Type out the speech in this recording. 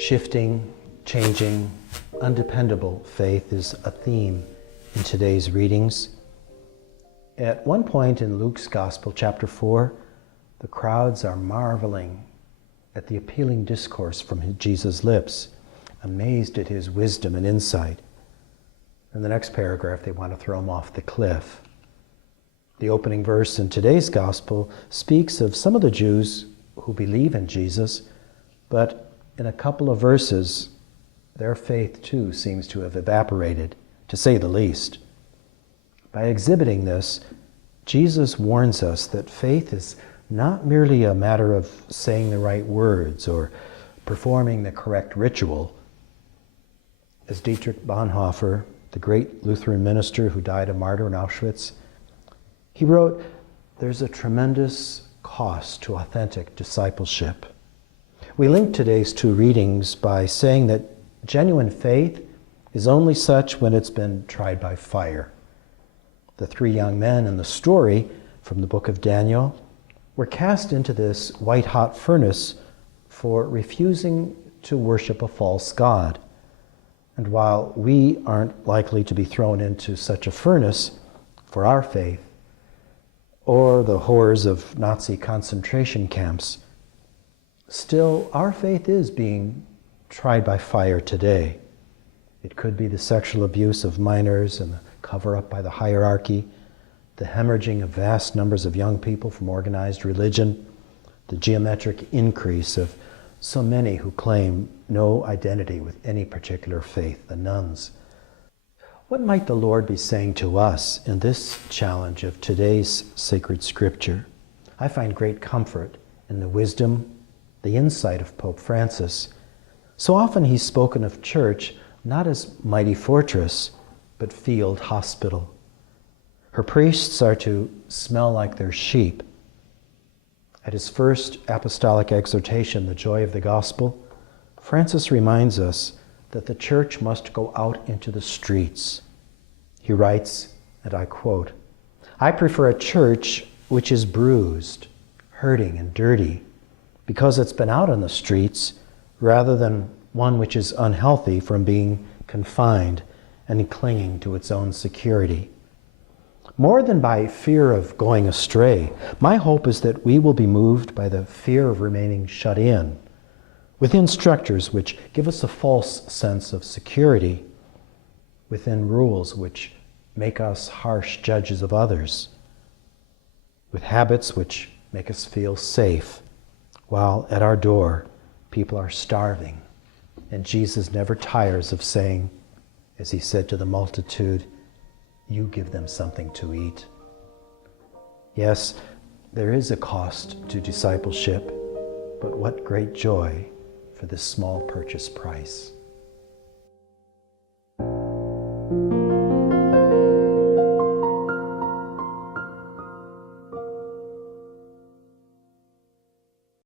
Shifting, changing, undependable faith is a theme in today's readings. At one point in Luke's Gospel, chapter 4, the crowds are marveling at the appealing discourse from Jesus' lips, amazed at his wisdom and insight. In the next paragraph, they want to throw him off the cliff. The opening verse in today's Gospel speaks of some of the Jews who believe in Jesus, but in a couple of verses, their faith too seems to have evaporated, to say the least. By exhibiting this, Jesus warns us that faith is not merely a matter of saying the right words or performing the correct ritual. As Dietrich Bonhoeffer, the great Lutheran minister who died a martyr in Auschwitz, he wrote, "There's a tremendous cost to authentic discipleship." We link today's two readings by saying that genuine faith is only such when it's been tried by fire. The three young men in the story from the book of Daniel were cast into this white-hot furnace for refusing to worship a false god. And while we aren't likely to be thrown into such a furnace for our faith, or the horrors of Nazi concentration camps, still, our faith is being tried by fire today. It could be the sexual abuse of minors and the cover-up by the hierarchy, the hemorrhaging of vast numbers of young people from organized religion, the geometric increase of so many who claim no identity with any particular faith, the nuns. What might the Lord be saying to us in this challenge of today's sacred scripture? I find great comfort in the wisdom, the insight of Pope Francis. So often he's spoken of church not as mighty fortress, but field hospital. Her priests are to smell like their sheep. At his first apostolic exhortation, The Joy of the Gospel, Francis reminds us that the church must go out into the streets. He writes, and I quote, "I prefer a church which is bruised, hurting, and dirty, because it's been out on the streets, rather than one which is unhealthy from being confined and clinging to its own security. More than by fear of going astray, my hope is that we will be moved by the fear of remaining shut in, within structures which give us a false sense of security, within rules which make us harsh judges of others, with habits which make us feel safe, while at our door, people are starving. And Jesus never tires of saying, as he said to the multitude, 'You give them something to eat.'" Yes, there is a cost to discipleship, but what great joy for this small purchase price.